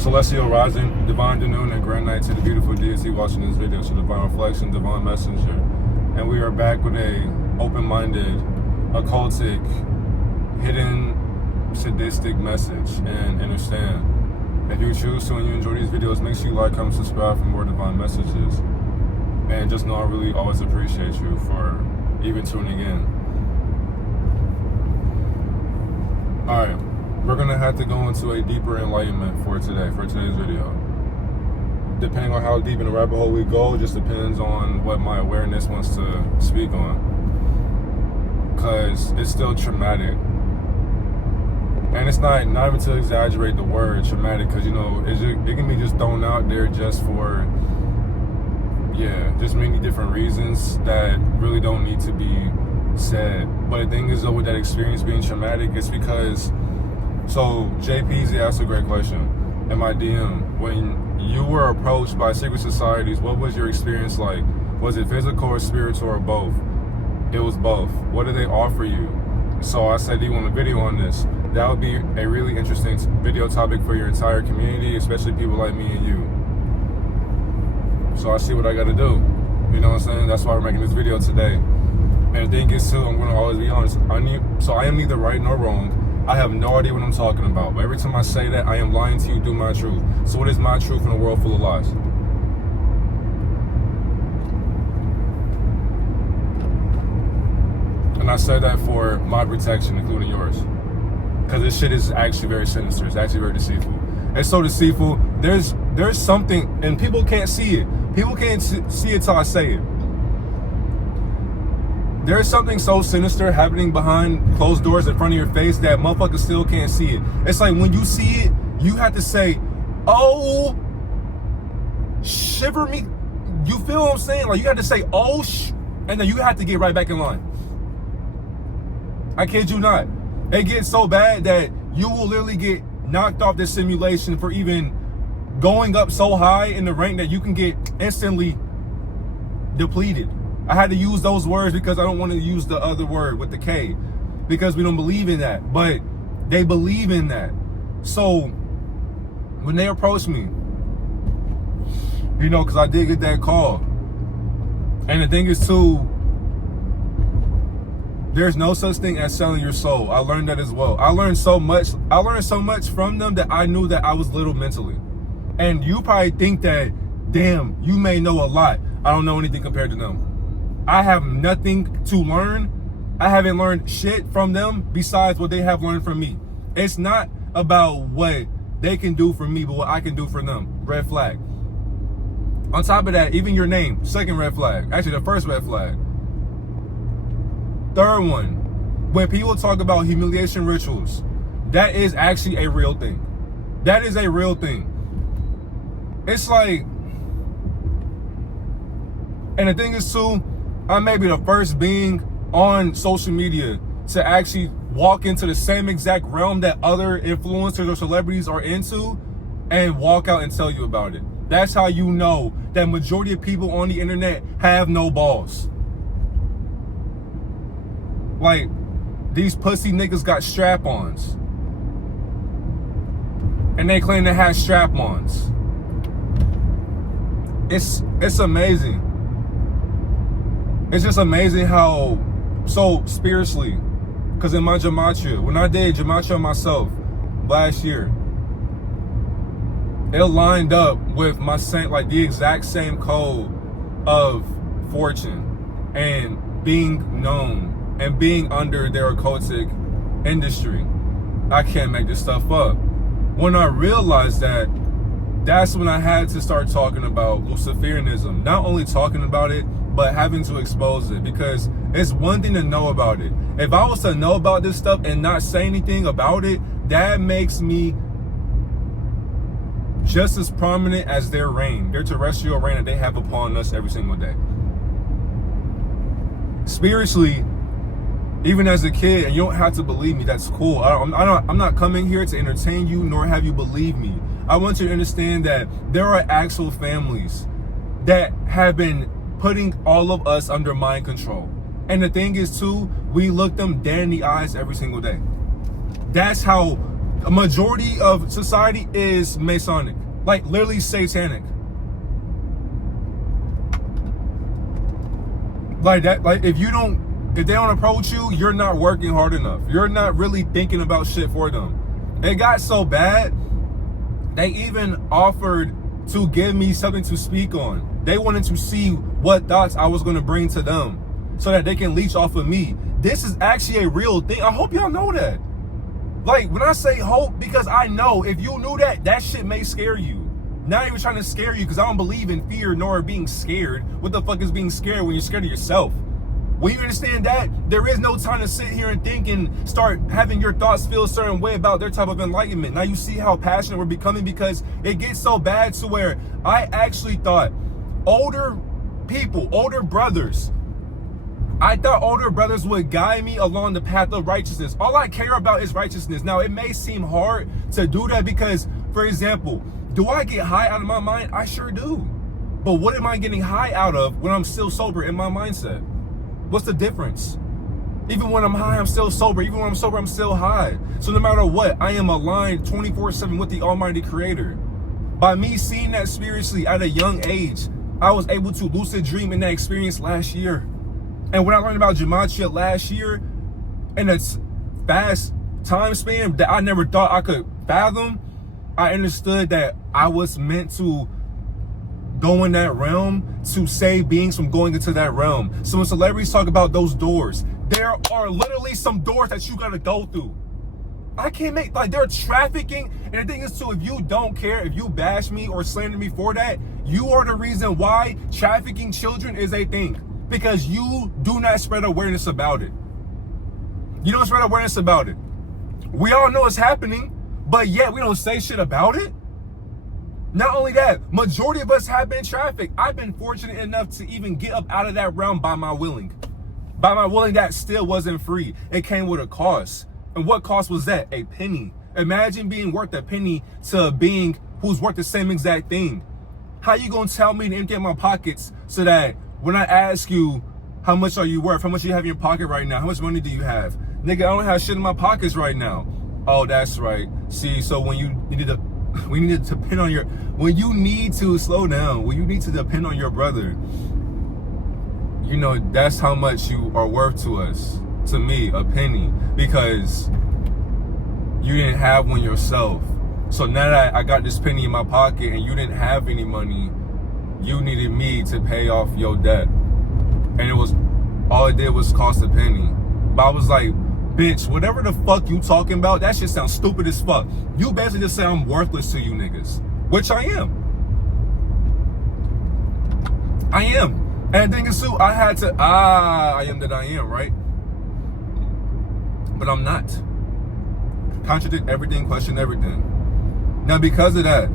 Celestial rising, divine noon, and grand night to the beautiful deity watching this video, to divine reflection, divine messenger. And we are back with a open-minded, occultic, hidden, sadistic message. And understand, if you choose to and you enjoy these videos, make sure you like, comment, subscribe for more divine messages. And just know I really always appreciate you for even tuning in. Alright. We're going to have to go into a deeper enlightenment for today's video. Depending on how deep in the rabbit hole we go, just depends on what my awareness wants to speak on. Because it's still traumatic. And it's not even to exaggerate the word traumatic, because, you know, it can be just thrown out there just for, just many different reasons that really don't need to be said. But the thing is, though, with that experience being traumatic, it's because... So, JPZ asked a great question in my DM. When you were approached by secret societies, what was your experience like? Was it physical or spiritual or both? It was both. What did they offer you? So I said, do you want a video on this? That would be a really interesting video topic for your entire community, especially people like me and you. So I see what I got to do. You know what I'm saying? That's why we're making this video today. And the thing is, too, I'm going to always be honest. So I am neither right nor wrong. I have no idea what I'm talking about, but every time I say that, I am lying to you through my truth. So what is my truth in a world full of lies? And I say that for my protection, including yours. Because this shit is actually very sinister. It's actually very deceitful. It's so deceitful. There's something, and people can't see it. People can't see it till I say it. There's something so sinister happening behind closed doors in front of your face that motherfuckers still can't see it. It's like when you see it, you have to say, oh, shiver me. You feel what I'm saying? Like you have to say, oh, and then you have to get right back in line. I kid you not. It gets so bad that you will literally get knocked off this simulation for even going up so high in the rank that you can get instantly depleted. I had to use those words because I don't want to use the other word with the K, because we don't believe in that, but they believe in that. So when they approached me, you know, because I did get that call. And the thing is too, there's no such thing as selling your soul. I learned that as well. I learned so much from them that I knew that I was little mentally. And you probably think that, damn, you may know a lot. I don't know anything compared to them. I have nothing to learn. I haven't learned shit from them besides what they have learned from me. It's not about what they can do for me, but what I can do for them. Red flag. On top of that, even your name, second red flag. Actually, the first red flag. Third one, when people talk about humiliation rituals, that is actually a real thing. That is a real thing. It's like, and the thing is too, I may be the first being on social media to actually walk into the same exact realm that other influencers or celebrities are into and walk out and tell you about it. That's how you know that majority of people on the internet have no balls. Like, these pussy niggas got strap-ons. And they claim to have strap-ons. It's amazing. It's just amazing how, so spiritually, because in my gematria, when I did gematria myself last year, it lined up with my same, like the exact same code of fortune and being known and being under their occultic industry. I can't make this stuff up. When I realized that, that's when I had to start talking about Luciferianism. Not only talking about it, but having to expose it, because it's one thing to know about it. If I was to know about this stuff and not say anything about it, that makes me just as prominent as their reign, their terrestrial reign that they have upon us every single day. Spiritually, even as a kid, and you don't have to believe me, that's cool. I'm not coming here to entertain you nor have you believe me. I want you to understand that there are actual families that have been putting all of us under mind control. And the thing is too, we look them dead in the eyes every single day. That's how a majority of society is Masonic, like literally satanic. Like that, like if they don't approach you, you're not working hard enough. You're not really thinking about shit for them. It got so bad, they even offered to give me something to speak on. They wanted to see what thoughts I was gonna bring to them so that they can leech off of me. This is actually a real thing. I hope y'all know that. Like, when I say hope, because I know if you knew that, that shit may scare you. Not even trying to scare you, because I don't believe in fear nor being scared. What the fuck is being scared when you're scared of yourself? When you understand that, there is no time to sit here and think and start having your thoughts feel a certain way about their type of enlightenment. Now you see how passionate we're becoming, because it gets so bad to where I actually thought older people, older brothers, I thought older brothers would guide me along the path of righteousness. All I care about is righteousness. Now, it may seem hard to do that because, for example, do I get high out of my mind? I sure do. But what am I getting high out of when I'm still sober in my mindset? What's the difference? Even when I'm high, I'm still sober. Even when I'm sober, I'm still high. So no matter what, I am aligned 24/7 with the Almighty Creator. By me seeing that spiritually at a young age, I was able to lucid dream in that experience last year. And when I learned about Gematria last year, in a fast time span that I never thought I could fathom, I understood that I was meant to go in that realm to save beings from going into that realm. So when celebrities talk about those doors, there are literally some doors that you gotta go through. I can't make, like, they're trafficking. And the thing is too, if you don't care, if you bash me or slander me for that, you are the reason why trafficking children is a thing. Because you do not spread awareness about it. You don't spread awareness about it. We all know it's happening, but yet we don't say shit about it. Not only that, majority of us have been trafficked. I've been fortunate enough to even get up out of that realm by my willing. By my willing, that still wasn't free. It came with a cost. And what cost was that? A penny. Imagine being worth a penny to a being who's worth the same exact thing. How you gonna tell me to empty out my pockets so that when I ask you, how much are you worth? How much do you have in your pocket right now? How much money do you have? Nigga, I don't have shit in my pockets right now. Oh, that's right. See, so when you need to, we need to depend on when you need to slow down, when you need to depend on your brother, you know, that's how much you are worth to us. To me, a penny. Because you didn't have one yourself. So now that I got this penny in my pocket and you didn't have any money, you needed me to pay off your debt. And it was, all it did was cost a penny. But I was like, bitch, whatever the fuck you talking about, that shit sounds stupid as fuck. You basically just say I'm worthless to you niggas. Which I am. I am. And the thing is too, I had to, I am that I am, right? But I'm not. Contradict everything, question everything. Now because of that,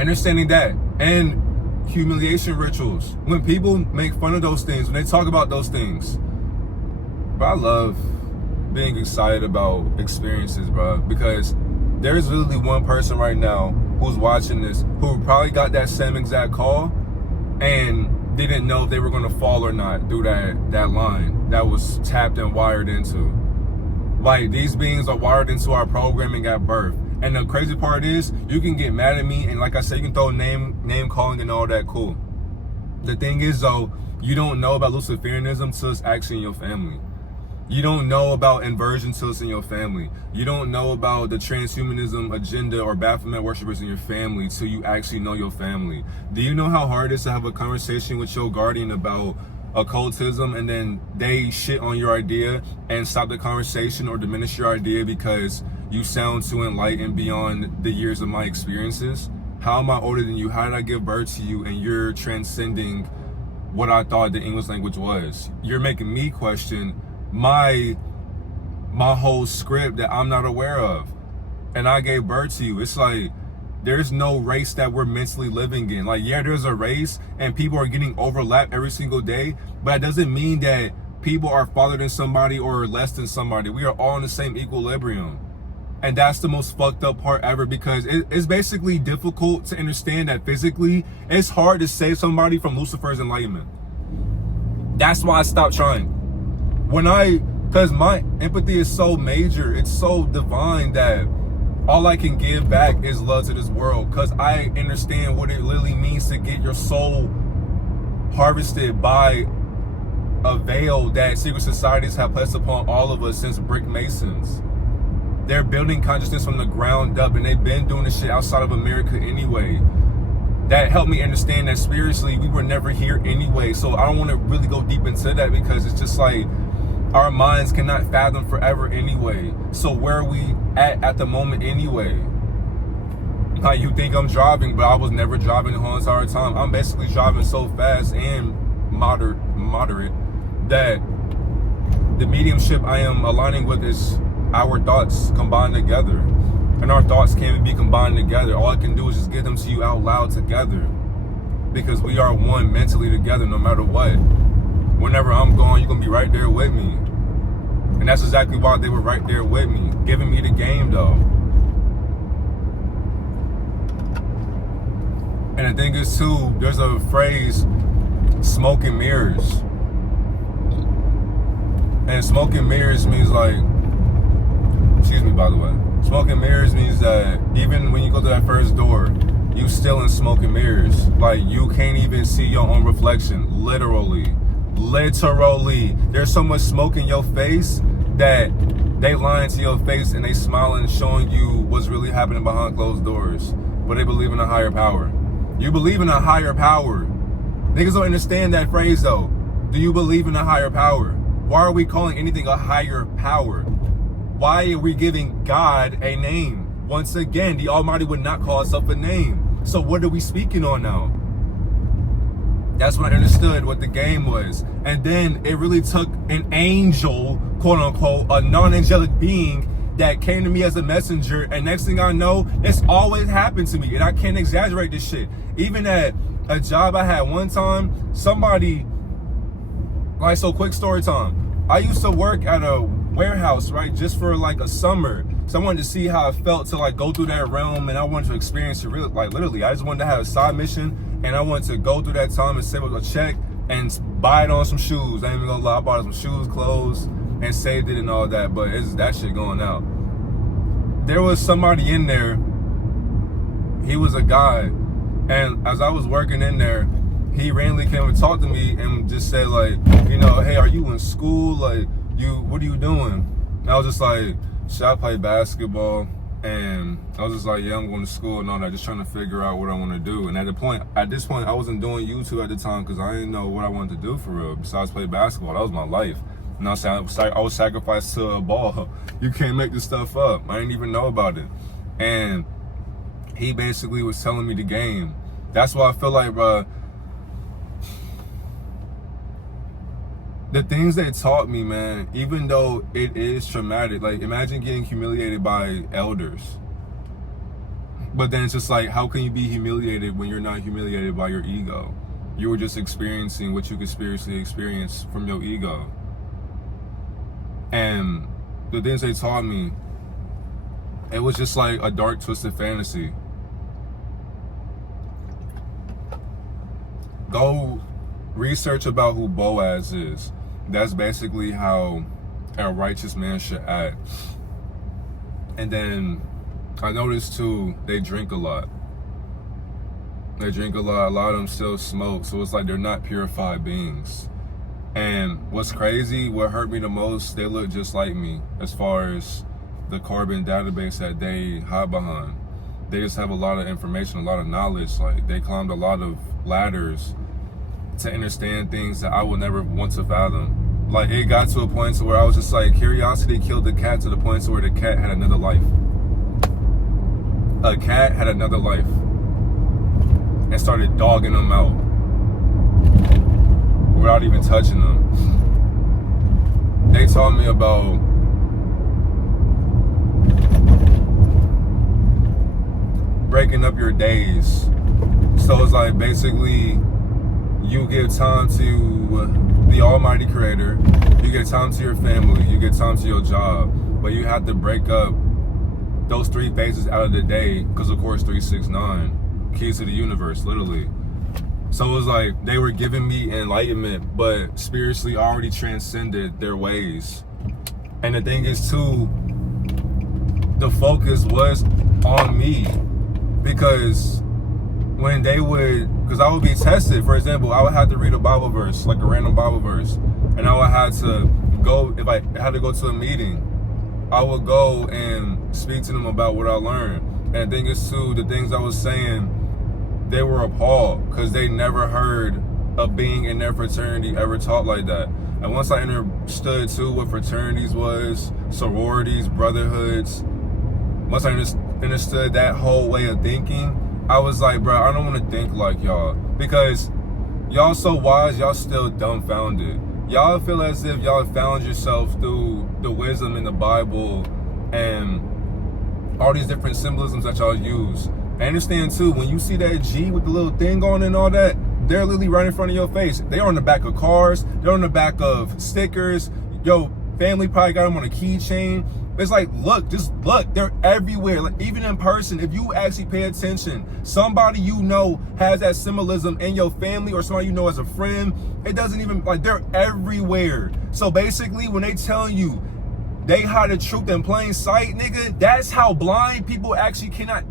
understanding that, and humiliation rituals, when people make fun of those things, when they talk about those things, but I love being excited about experiences, bro, because there's literally one person right now who's watching this who probably got that same exact call and didn't know if they were gonna fall or not through that line that was tapped and wired into. Like, these beings are wired into our programming at birth. And the crazy part is, you can get mad at me, and like I said, you can throw name calling and all that, cool. The thing is though, you don't know about Luciferianism till it's actually in your family. You don't know about inversion till it's in your family. You don't know about the transhumanism agenda or Baphomet worshippers in your family till you actually know your family. Do you know how hard it is to have a conversation with your guardian about occultism and then they shit on your idea and stop the conversation or diminish your idea because you sound too enlightened beyond the years of my experiences? How am I older than you? How did I give birth to you and you're transcending what I thought the English language was? You're making me question my whole script that I'm not aware of. And I gave birth to you. It's like, there's no race that we're mentally living in. Like, yeah, there's a race and people are getting overlapped every single day, but it doesn't mean that people are farther than somebody or less than somebody. We are all in the same equilibrium. And that's the most fucked up part ever, because it's basically difficult to understand that physically it's hard to save somebody from Lucifer's enlightenment. That's why I stopped trying. When I Because my empathy is so major, it's so divine that all I can give back is love to this world. Because I understand what it literally means to get your soul harvested by a veil that secret societies have placed upon all of us since brick masons. They're building consciousness from the ground up, and they've been doing this shit outside of America anyway. That helped me understand that spiritually we were never here anyway. So I don't want to really go deep into that, because it's just like our minds cannot fathom forever anyway. So where are we at the moment anyway? Like, you think I'm driving, but I was never driving the whole entire time. I'm basically driving so fast and moderate that the mediumship I am aligning with is our thoughts combined together. And our thoughts can't be combined together. All I can do is just get them to you out loud together, because we are one mentally together no matter what. Whenever I'm gone, you're gonna be right there with me. And that's exactly why they were right there with me, giving me the game though. And the thing is too, there's a phrase, smoke and mirrors. And smoke and mirrors means like, excuse me by the way, smoke and mirrors means that even when you go to that first door, you still in smoke and mirrors. Like, you can't even see your own reflection, literally. There's so much smoke in your face that they lying to your face and they smiling, showing you what's really happening behind closed doors. But they believe in a higher power. You believe in a higher power. Niggas don't understand that phrase though. Do you believe in a higher power? Why are we calling anything a higher power? Why are we giving God a name? Once again, the Almighty would not call himself a name. So what are we speaking on now? That's when I understood what the game was. And then it really took an angel, quote unquote, a non-angelic being that came to me as a messenger. And next thing I know, it's always happened to me. And I can't exaggerate this shit. Even at a job I had one time, somebody, like, so quick story time. I used to work at a warehouse, right, just for like a summer. So I wanted to see how it felt to like go through that realm, and I wanted to experience it really, like literally. I just wanted to have a side mission, and I wanted to go through that time and save up a check and buy it on some shoes. I ain't even gonna lie, I bought some shoes, clothes, and saved it and all that, but it's that shit going out. There was somebody in there, he was a guy, and as I was working in there, he randomly came and talked to me and just said like, you know, hey, are you in school? Like, what are you doing? And I was just like, should I play basketball? And I was just like, yeah, I'm going to school and all that, just trying to figure out what I want to do. And at this point, I wasn't doing YouTube at the time because I didn't know what I wanted to do for real besides play basketball. That was my life. And I was sacrificed to a ball. You can't make this stuff up. I didn't even know about it. And he basically was telling me the game. That's why I feel like, bro, the things they taught me, man, even though it is traumatic, like imagine getting humiliated by elders. But then it's just like, how can you be humiliated when you're not humiliated by your ego? You were just experiencing what you could spiritually experience from your ego. And the things they taught me, it was just like a dark, twisted fantasy. Go research about who Boaz is. That's basically how a righteous man should act. And then I noticed too, they drink a lot. They drink a lot of them still smoke. So it's like they're not purified beings. And what's crazy, what hurt me the most, they look just like me as far as the carbon database that they hide behind. They just have a lot of information, a lot of knowledge. Like, they climbed a lot of ladders to understand things that I would never want to fathom. Like, it got to a point to where I was just like, curiosity killed the cat, to the point to where the cat had another life. A cat had another life and started dogging them out without even touching them. They taught me about breaking up your days. So it's like, basically, you give time to the Almighty Creator, you give time to your family, you give time to your job, but you have to break up those 3 phases out of the day, because of course 369, keys to the universe, literally. So it was like they were giving me enlightenment, but spiritually already transcended their ways. And the thing is too, the focus was on me, because when they would, because I would be tested, for example, I would have to read a Bible verse, like a random Bible verse, and I would have to go, if I had to go to a meeting, I would go and speak to them about what I learned. And the thing is too, the things I was saying, they were appalled, because they never heard a being in their fraternity ever taught like that. And once I understood too what fraternities was, sororities, brotherhoods, once I understood that whole way of thinking, I was like, bro, I don't want to think like y'all, because y'all so wise, y'all still dumbfounded. Y'all feel as if y'all found yourself through the wisdom in the Bible and all these different symbolisms that y'all use. I understand too, when you see that G with the little thing on and all that, they're literally right in front of your face. They are on the back of cars. They're on the back of stickers. Yo, family probably got them on a keychain. It's like, look, just look. They're everywhere. Like, even in person, if you actually pay attention, somebody you know has that symbolism in your family, or somebody you know as a friend. It doesn't even, like, they're everywhere. So basically, when they tell you they hide the truth in plain sight, nigga, that's how blind people actually cannot.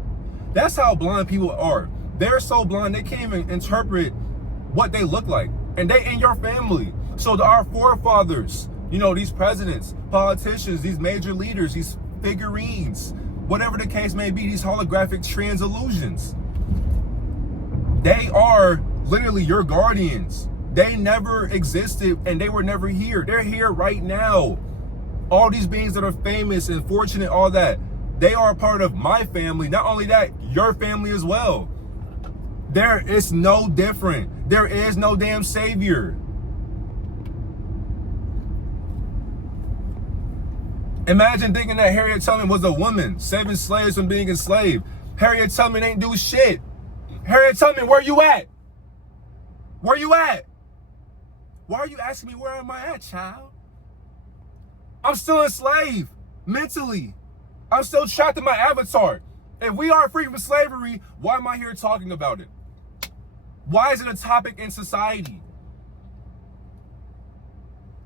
That's how blind people are. They're so blind they can't even interpret what they look like, and they in your family. So our forefathers, you know, these presidents, politicians, these major leaders, these figurines, whatever the case may be, these holographic trans illusions, they are literally your guardians. They never existed and they were never here. They're here right now. All these beings that are famous and fortunate, all that, they are a part of my family. Not only that, your family as well. There is no different. There is no damn savior. Imagine thinking that Harriet Tubman was a woman, saving slaves from being enslaved. Harriet Tubman ain't do shit. Harriet Tubman, where you at? Where you at? Why are you asking me where am I at, child? I'm still enslaved, mentally. I'm still trapped in my avatar. If we are free from slavery, why am I here talking about it? Why is it a topic in society?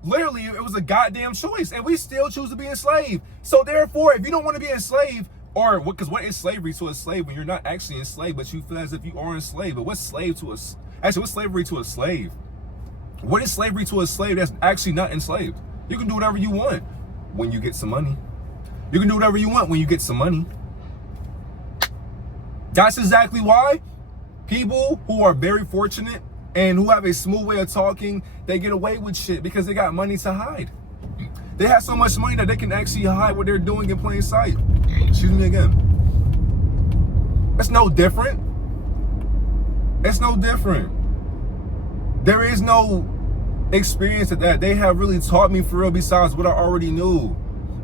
Literally, it was a goddamn choice, and we still choose to be enslaved. So therefore, if you don't want to be enslaved, or because what is slavery to a slave when you're not actually enslaved, but you feel as if you are enslaved? But what's slave to us? Actually, what's slavery to a slave? What is slavery to a slave that's actually not enslaved? You can do whatever you want when you get some money. You can do whatever you want when you get some money. That's exactly why people who are very fortunate and who have a smooth way of talking, they get away with shit because they got money to hide. They have so much money that they can actually hide what they're doing in plain sight. Excuse me again. It's no different. It's no different. There is no experience that they have really taught me for real besides what I already knew.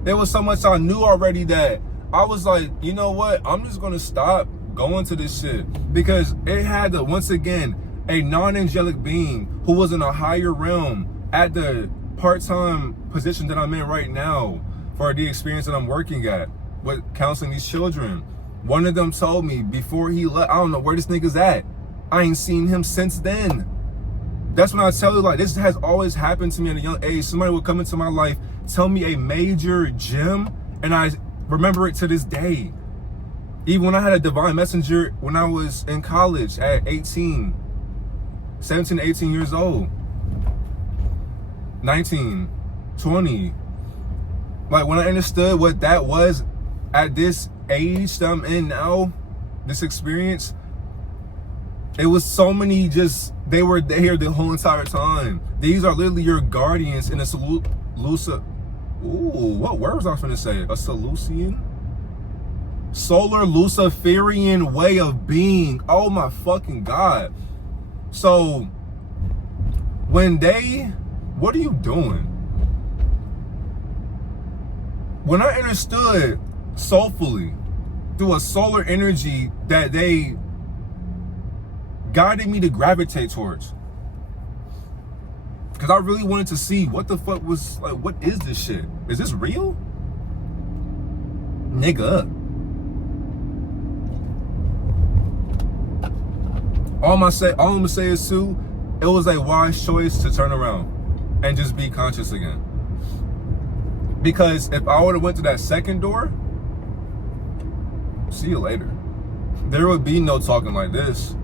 There was so much I knew already that I was like, you know what? I'm just going to stop going to this shit, because it had to, once again, a non-angelic being who was in a higher realm at the part-time position that I'm in right now for the experience that I'm working at with counseling these children. One of them told me before he left, I don't know where this nigga's at. I ain't seen him since then. That's when I tell you, like, this has always happened to me at a young age. Somebody would come into my life, tell me a major gem, and I remember it to this day. Even when I had a divine messenger when I was in college at 17 to 18 years old, 19, 20. Like, when I understood what that was at this age that I'm in now, this experience, it was so many just, they were there the whole entire time. These are literally your guardians in a what word was I going to say? A solar Luciferian way of being. Oh my fucking God. So when what are you doing? When I understood soulfully through a solar energy that they guided me to gravitate towards, because I really wanted to see what the fuck was, like, what is this shit? Is this real? Nigga. All I'm gonna say is too, it was a wise choice to turn around and just be conscious again. Because if I would have went to that second door, see you later. There would be no talking like this.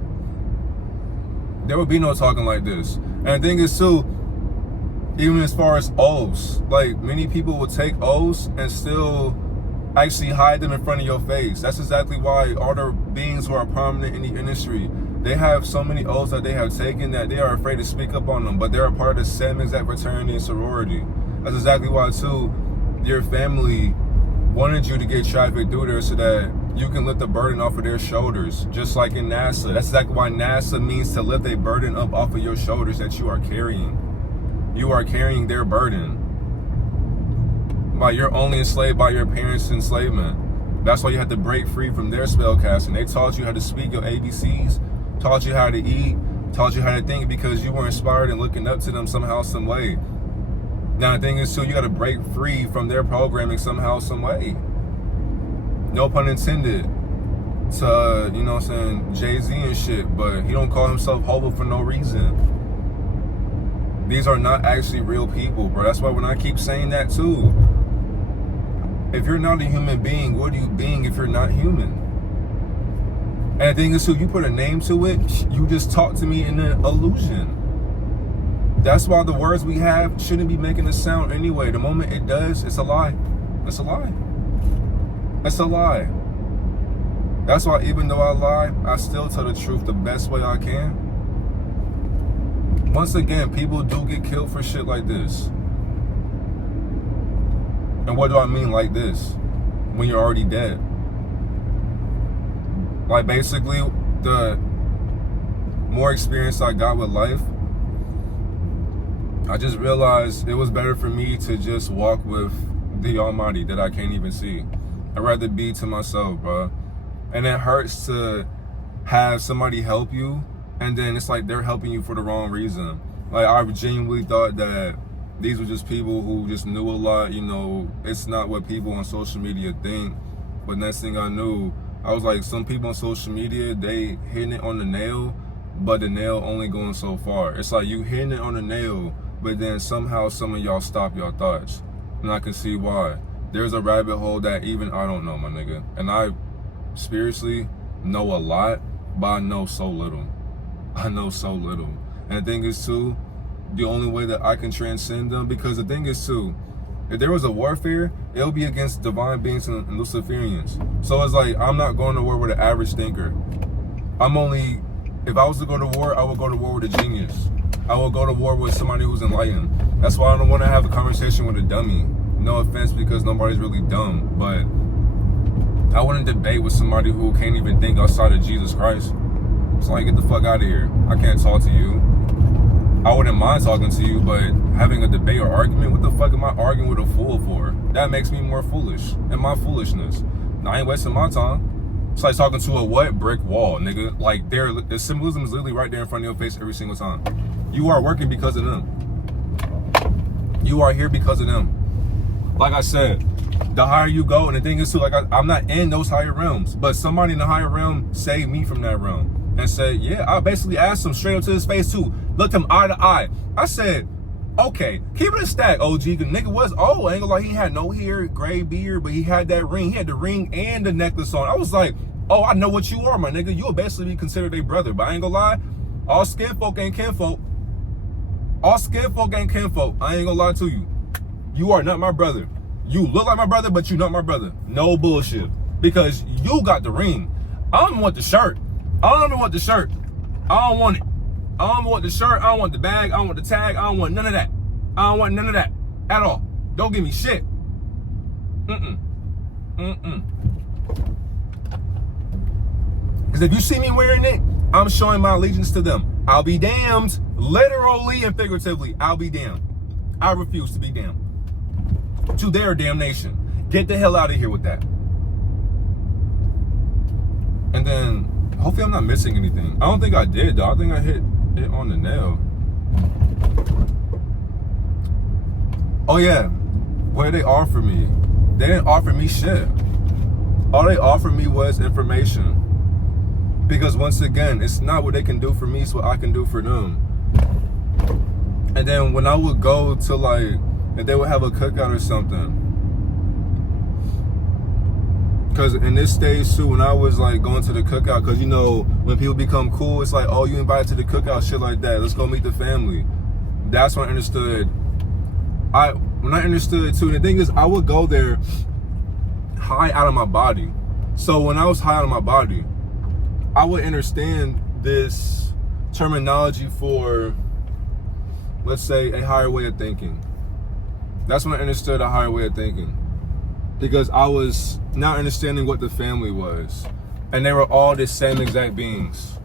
There would be no talking like this. And the thing is too, even as far as oaths, like many people will take oaths and still actually hide them in front of your face. That's exactly why all the beings who are prominent in the industry, they have so many oaths that they have taken that they are afraid to speak up on them, but they're a part of the same exact fraternity and sorority. That's exactly why too, your family wanted you to get trafficked through there so that you can lift the burden off of their shoulders, just like in NASA. That's exactly why NASA means to lift a burden up off of your shoulders that you are carrying. You are carrying their burden. Like, you're only enslaved by your parents' enslavement. That's why you had to break free from their spell casting. They taught you how to speak your ABCs, taught you how to eat, taught you how to think, because you were inspired and looking up to them somehow, some way. Now the thing is too, you got to break free from their programming somehow, some way. No pun intended to, you know what I'm saying, Jay-Z and shit, but he don't call himself hobo for no reason. These are not actually real people, bro. That's why when I keep saying that too, if you're not a human being, what are you being if you're not human? And the thing is too, you put a name to it, you just talk to me in an illusion. That's why the words we have shouldn't be making a sound anyway. The moment it does, it's a lie. It's a lie. It's a lie. That's why even though I lie, I still tell the truth the best way I can. Once again, people do get killed for shit like this. And what do I mean like this? When you're already dead. Like, basically, the more experience I got with life, I just realized it was better for me to just walk with the Almighty that I can't even see. I'd rather be to myself, bro. And it hurts to have somebody help you, and then it's like they're helping you for the wrong reason. Like, I genuinely thought that these were just people who just knew a lot, you know. It's not what people on social media think. But next thing I knew, I was like, some people on social media, they hitting it on the nail, but the nail only going so far. It's like you hitting it on the nail, but then somehow some of y'all stop your thoughts. And I can see why. There's a rabbit hole that even I don't know, my nigga. And I spiritually know a lot, but I know so little. I know so little. And the thing is too, the only way that I can transcend them, because the thing is too, if there was a warfare, it'll be against divine beings and Luciferians. So it's like, I'm not going to war with an average thinker. If I was to go to war, I would go to war with a genius. I will go to war with somebody who's enlightened. That's why I don't want to have a conversation with a dummy. No offense, because nobody's really dumb, but I want to debate with somebody who can't even think outside of Jesus Christ. It's like, get the fuck out of here. I can't talk to you. I wouldn't mind talking to you, but having a debate or argument, what the fuck am I arguing with a fool for? That makes me more foolish in my foolishness. Now, I ain't wasting my time. It's like talking to a what? Brick wall, nigga. Like, the symbolism is literally right there in front of your face every single time. You are working because of them. You are here because of them. Like I said, the higher you go, and the thing is too, like, I'm not in those higher realms, but somebody in the higher realm saved me from that realm. And said, yeah, I basically asked him straight up to his face too. Looked him eye to eye. I said, okay, keep it a stack, OG. The nigga was old. I ain't gonna lie, he had no hair, gray beard, but he had that ring. He had the ring and the necklace on. I was like, oh, I know what you are, my nigga. You'll basically be considered a brother. But I ain't gonna lie, all skin folk ain't kinfolk. All skin folk ain't kinfolk. I ain't gonna lie to you. You are not my brother. You look like my brother, but you not my brother. No bullshit. Because you got the ring. I don't even want the shirt. I don't even want the shirt. I don't want it. I don't want the shirt. I don't want the bag. I don't want the tag. I don't want none of that. I don't want none of that at all. Don't give me shit. Because if you see me wearing it, I'm showing my allegiance to them. I'll be damned. Literally and figuratively, I'll be damned. I refuse to be damned. To their damnation. Get the hell out of here with that. And then, hopefully I'm not missing anything. I don't think I did, though. I think I hit it on the nail. Oh, yeah. What did they offer me? They didn't offer me shit. All they offered me was information. Because once again, it's not what they can do for me, it's what I can do for them. And then when I would go to, like, if they would have a cookout or something, Because in this stage too, when I was like going to the cookout, because you know, when people become cool, it's like, oh, you invited to the cookout, shit like that. Let's go meet the family. That's when I understood. When I understood too, and the thing is, I would go there high out of my body. So when I was high out of my body, I would understand this terminology for, let's say, a higher way of thinking. That's when I understood a higher way of thinking. Because I was not understanding what the family was. And they were all the same exact beings.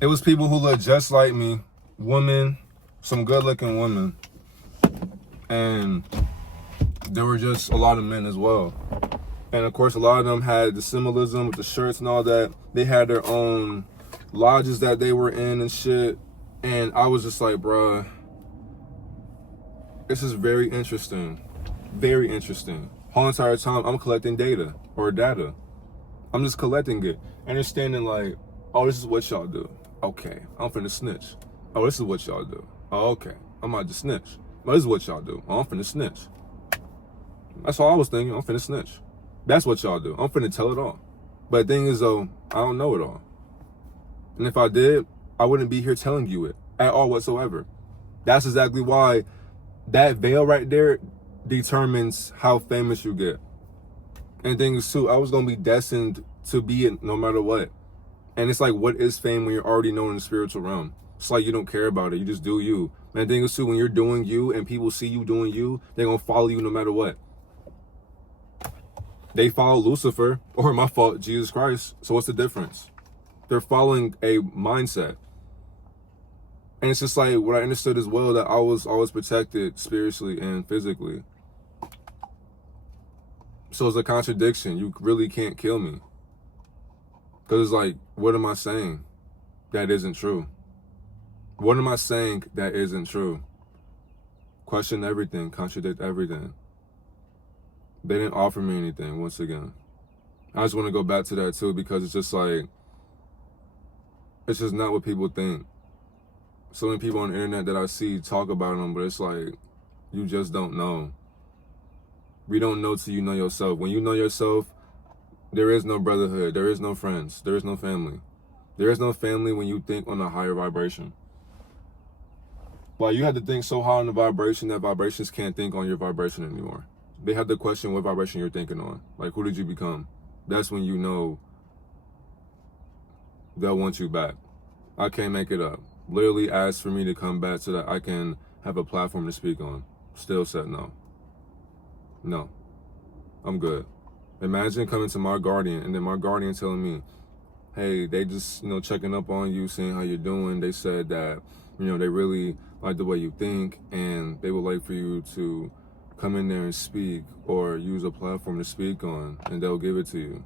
It was people who looked just like me, women, some good looking women. And there were just a lot of men as well. And of course, a lot of them had the symbolism with the shirts and all that. They had their own lodges that they were in and shit. And I was just like, bruh, this is very interesting. Very interesting. Whole entire time, I'm collecting data. I'm just collecting it. Understanding like, oh, this is what y'all do. Okay, I'm finna snitch. Oh, this is what y'all do. Oh, okay, I'm about to snitch. Oh, this is what y'all do. Oh, I'm finna snitch. That's all I was thinking. I'm finna snitch. That's what y'all do. I'm finna tell it all. But the thing is though, I don't know it all. And if I did, I wouldn't be here telling you it at all whatsoever. That's exactly why that veil right there determines how famous you get. And the thing is too, I was gonna be destined to be it no matter what. And it's like, what is fame when you're already known in the spiritual realm? It's like you don't care about it. You just do you. And the thing is too, when you're doing you and people see you doing you, they're gonna follow you no matter what. They follow Lucifer, or my fault, Jesus Christ. So what's the difference? They're following a mindset. And it's just like what I understood as well, that I was always protected spiritually and physically. So it's a contradiction. You really can't kill me. Because it's like, what am I saying that isn't true? What am I saying that isn't true? Question everything, contradict everything. They didn't offer me anything, once again. I just want to go back to that too, because it's just like, it's just not what people think. So many people on the internet that I see talk about them, but it's like, you just don't know. We don't know till you know yourself. When you know yourself, there is no brotherhood, there is no friends, there is no family. There is no family when you think on a higher vibration. Like, you have to think so high on the vibration that vibrations can't think on your vibration anymore. They have to question what vibration you're thinking on. Like, who did you become? That's when you know they'll want you back. I can't make it up. Literally asked for me to come back so that I can have a platform to speak on. Still said no. No. I'm good. Imagine coming to my guardian and then my guardian telling me, hey, they just, checking up on you, seeing how you're doing. They said that, they really like the way you think and they would like for you to come in there and speak or use a platform to speak on, and they'll give it to you.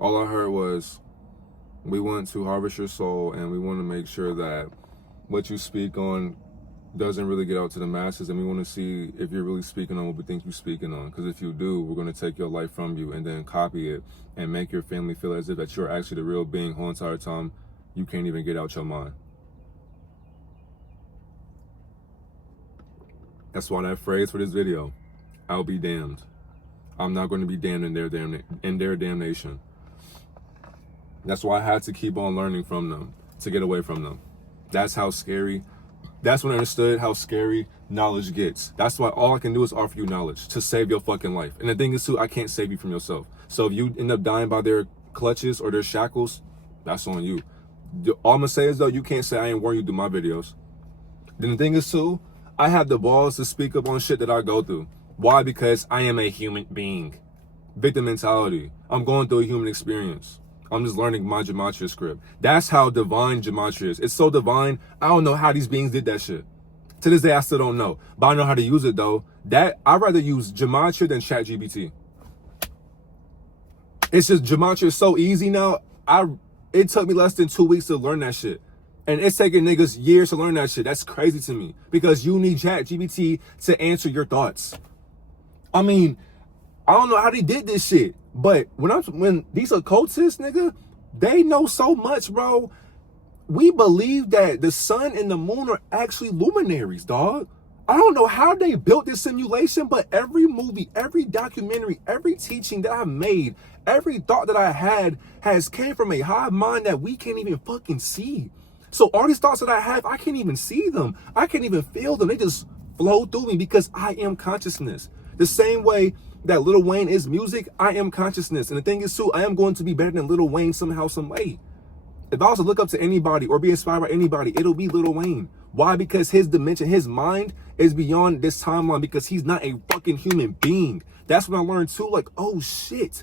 All I heard was, we want to harvest your soul and we want to make sure that what you speak on doesn't really get out to the masses, and we want to see if you're really speaking on what we think you're speaking on. Because if you do, we're going to take your life from you and then copy it and make your family feel as if that you're actually the real being whole entire time you can't even get out your mind. That's why that phrase for this video, I'll be damned. I'm not going to be damned in their damnation. That's why I had to keep on learning from them to get away from them. That's how scary. That's when I understood how scary knowledge gets. That's why all I can do is offer you knowledge to save your fucking life. And the thing is too, I can't save you from yourself. So if you end up dying by their clutches or their shackles, that's on you. All I'm gonna say is though, you can't say I ain't warned you through my videos. Then the thing is too, I have the balls to speak up on shit that I go through. Why? Because I am a human being. Victim mentality. I'm going through a human experience. I'm just learning my gematria script. That's how divine gematria is. It's so divine, I don't know how these beings did that shit. To this day, I still don't know. But I know how to use it though. I'd rather use gematria than ChatGPT. It's just, gematria is so easy now. It took me less than 2 weeks to learn that shit. And it's taking niggas years to learn that shit. That's crazy to me. Because you need ChatGPT to answer your thoughts. I mean, I don't know how they did this shit. But when these occultists, nigga, they know so much, bro. We believe that the sun and the moon are actually luminaries, dog. I don't know how they built this simulation, but every movie, every documentary, every teaching that I've made, every thought that I had has came from a hive mind that we can't even fucking see. So all these thoughts that I have, I can't even see them. I can't even feel them. They just flow through me because I am consciousness. The same way that Lil Wayne is music, I am consciousness. And the thing is too, I am going to be better than Lil Wayne somehow, some way. If I was to look up to anybody or be inspired by anybody, it'll be Lil Wayne. Why? Because his dimension, his mind is beyond this timeline because he's not a fucking human being. That's when I learned too, like, oh shit.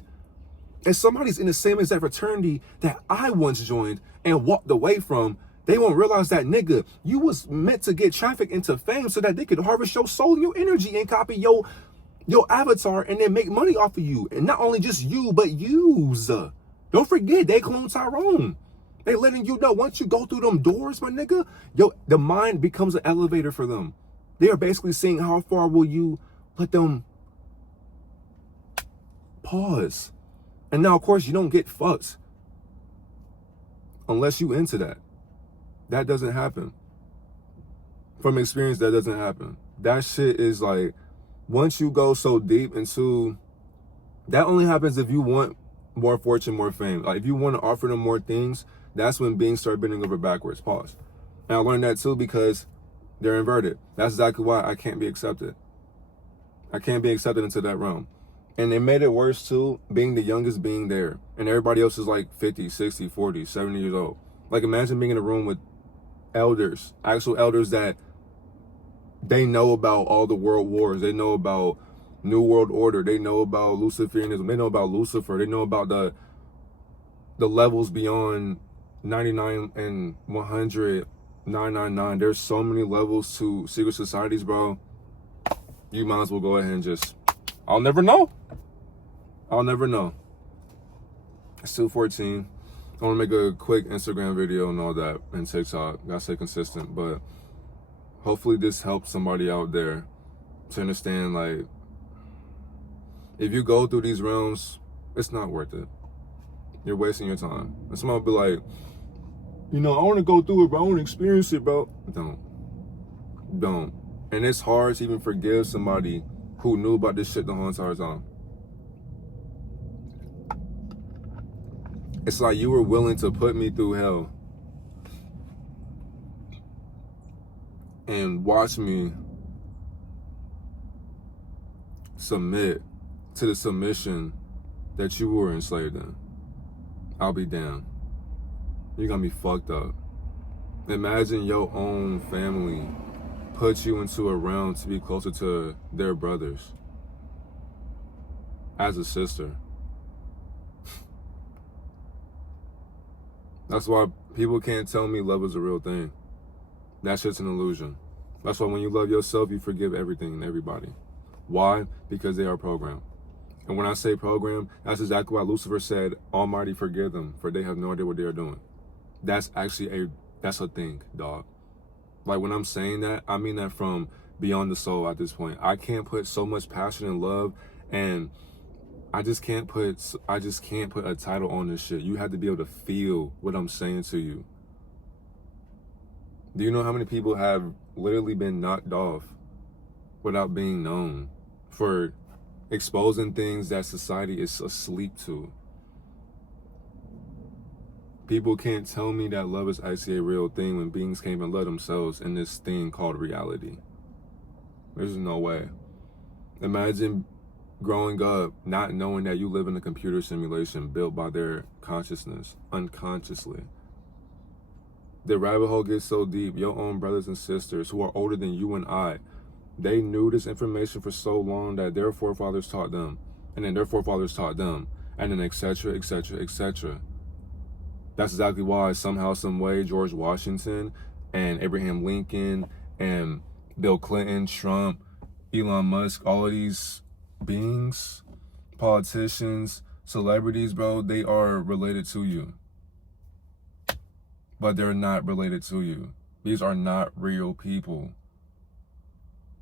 If somebody's in the same exact fraternity that I once joined and walked away from, they won't realize that, nigga, you was meant to get trafficked into fame so that they could harvest your soul and your energy and copy your avatar and then make money off of you. And not only just you, but yous. Don't forget, they clone Tyrone. They letting you know once you go through them doors, my nigga, the mind becomes an elevator for them. They are basically saying, how far will you let them pause? And now, of course, you don't get fucked unless you into that. That doesn't happen. From experience, that doesn't happen. That shit is like, once you go so deep into, that only happens if you want more fortune, more fame. Like if you want to offer them more things, that's when beings start bending over backwards. Pause. And I learned that too because they're inverted. That's exactly why I can't be accepted. I can't be accepted into that realm. And they made it worse too, being the youngest being there. And everybody else is like 50, 60, 40, 70 years old. Like imagine being in a room with elders, actual elders that they know about all the world wars. They know about New World Order. They know about Luciferianism. They know about Lucifer. They know about the levels beyond 99 and 100, 999. There's so many levels to secret societies, bro. You might as well go ahead and just, I'll never know. I'll never know. It's 2:14. I want to make a quick Instagram video and all that and TikTok. Gotta stay consistent, but hopefully this helps somebody out there to understand, like, if you go through these realms, it's not worth it. You're wasting your time. And somebody will be like, you know, I want to go through it, but I want to experience it, bro. Don't. And it's hard to even forgive somebody who knew about this shit the whole entire time. It's like you were willing to put me through hell and watch me submit to the submission that you were enslaved in. I'll be damned. You're gonna be fucked up. Imagine your own family put you into a realm to be closer to their brothers as a sister. That's why people can't tell me love is a real thing. That shit's an illusion. That's why when you love yourself, you forgive everything and everybody. Why? Because they are programmed. And when I say program, that's exactly why Lucifer said, Almighty forgive them, for they have no idea what they are doing. That's actually that's a thing, dog. Like when I'm saying that, I mean that from beyond the soul at this point. I can't put so much passion and love, and I just can't put a title on this shit. You have to be able to feel what I'm saying to you. Do you know how many people have literally been knocked off without being known for exposing things that society is asleep to? People can't tell me that love is actually a real thing when beings can't even love themselves in this thing called reality. There's no way. Imagine growing up not knowing that you live in a computer simulation built by their consciousness, unconsciously. The rabbit hole gets so deep, your own brothers and sisters who are older than you and I, they knew this information for so long that their forefathers taught them, and then their forefathers taught them, and then etc., etc., etc. That's exactly why somehow, some way, George Washington and Abraham Lincoln and Bill Clinton, Trump, Elon Musk, all of these beings, politicians, celebrities, bro, they are related to you. But they're not related to you. These are not real people.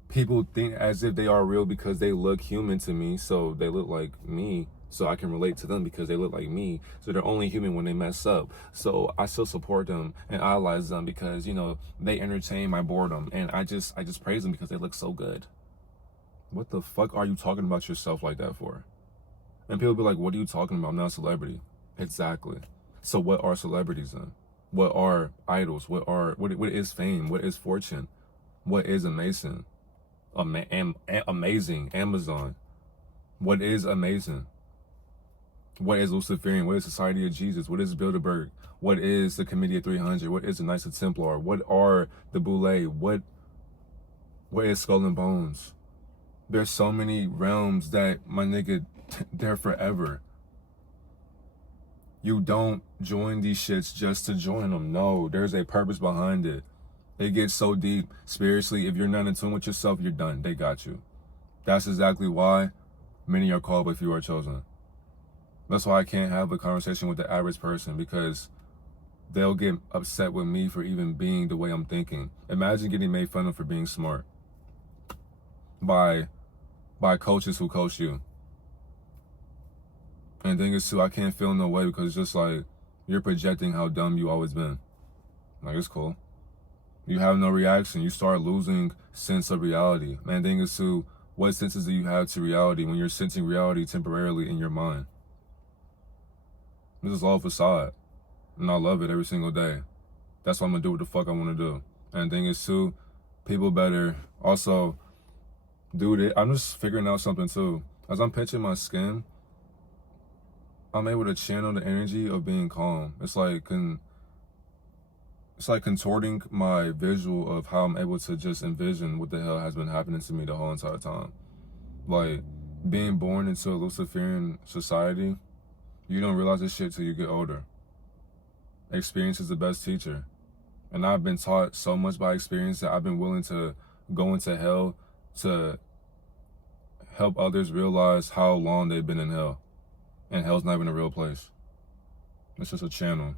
people think as if they are real because they look human to me, so they look like me, so I can relate to them because they look like me, so they're only human when they mess up. So I still support them and idolize them because, you know, they entertain my boredom, and I just praise them because they look so good. What the fuck are you talking about yourself like that for? And people be like, what are you talking about? I'm not a celebrity. Exactly. So what are celebrities then? What are idols? What is fame? What is fortune? What is amazing? Amazing Amazon. What is amazing? What is Luciferian? What is Society of Jesus? What is Bilderberg? What is the Committee of 300? What is the Knights of Templar? What are the Boule? What is Skull and Bones? There's so many realms that, my nigga, they're forever. You don't join these shits just to join them. No, there's a purpose behind it. It gets so deep spiritually. If you're not in tune with yourself, you're done. They got you. That's exactly why many are called, but few are chosen. That's why I can't have a conversation with the average person, because they'll get upset with me for even being the way I'm thinking. Imagine getting made fun of for being smart by coaches who coach you. And the thing is too, I can't feel no way, because it's just like, you're projecting how dumb you always been. Like, it's cool. You have no reaction. You start losing sense of reality. Man, the thing is too, what senses do you have to reality when you're sensing reality temporarily in your mind? This is all facade. And I love it every single day. That's why I'm gonna do what the fuck I wanna do. And the thing is too, people better also do it. I'm just figuring out something too. As I'm pitching my skin, I'm able to channel the energy of being calm. It's like contorting my visual of how I'm able to just envision what the hell has been happening to me the whole entire time. Like, being born into a Luciferian society, you don't realize this shit till you get older. Experience is the best teacher. And I've been taught so much by experience that I've been willing to go into hell to help others realize how long they've been in hell. And hell's not even a real place. It's just a channel.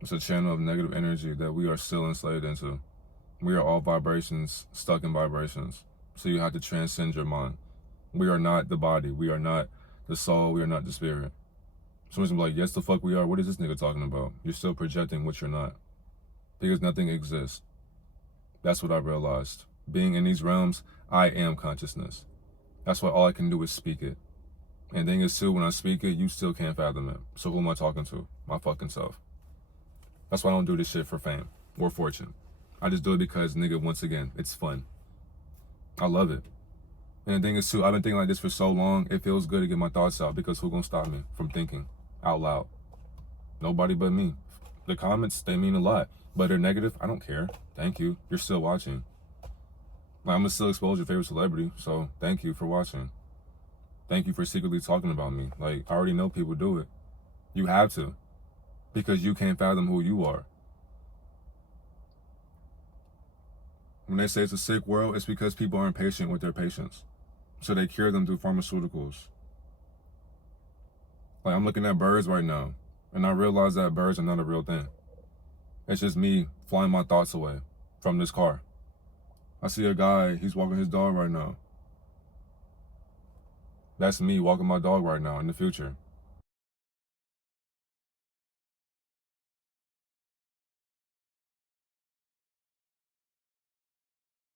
It's a channel of negative energy that we are still enslaved into. We are all vibrations, stuck in vibrations. So you have to transcend your mind. We are not the body. We are not the soul. We are not the spirit. Someone's gonna be like, yes, the fuck we are. What is this nigga talking about? You're still projecting what you're not. Because nothing exists. That's what I realized. Being in these realms, I am consciousness. That's why all I can do is speak it. And the thing is too, when I speak it, you still can't fathom it. So who am I talking to? My fucking self. That's why I don't do this shit for fame or fortune. I just do it because, nigga, once again, it's fun. I love it. And the thing is too, I've been thinking like this for so long, it feels good to get my thoughts out, because who's gonna stop me from thinking out loud? Nobody but me. The comments, they mean a lot, but they're negative. I don't care. Thank you. You're still watching. Like, I'm gonna still expose your favorite celebrity, so thank you for watching. Thank you for secretly talking about me. Like, I already know people do it. You have to, because you can't fathom who you are. When they say it's a sick world, it's because people aren't patient with their patients. So they cure them through pharmaceuticals. Like, I'm looking at birds right now, and I realize that birds are not a real thing. It's just me flying my thoughts away from this car. I see a guy, he's walking his dog right now. That's me walking my dog right now in the future.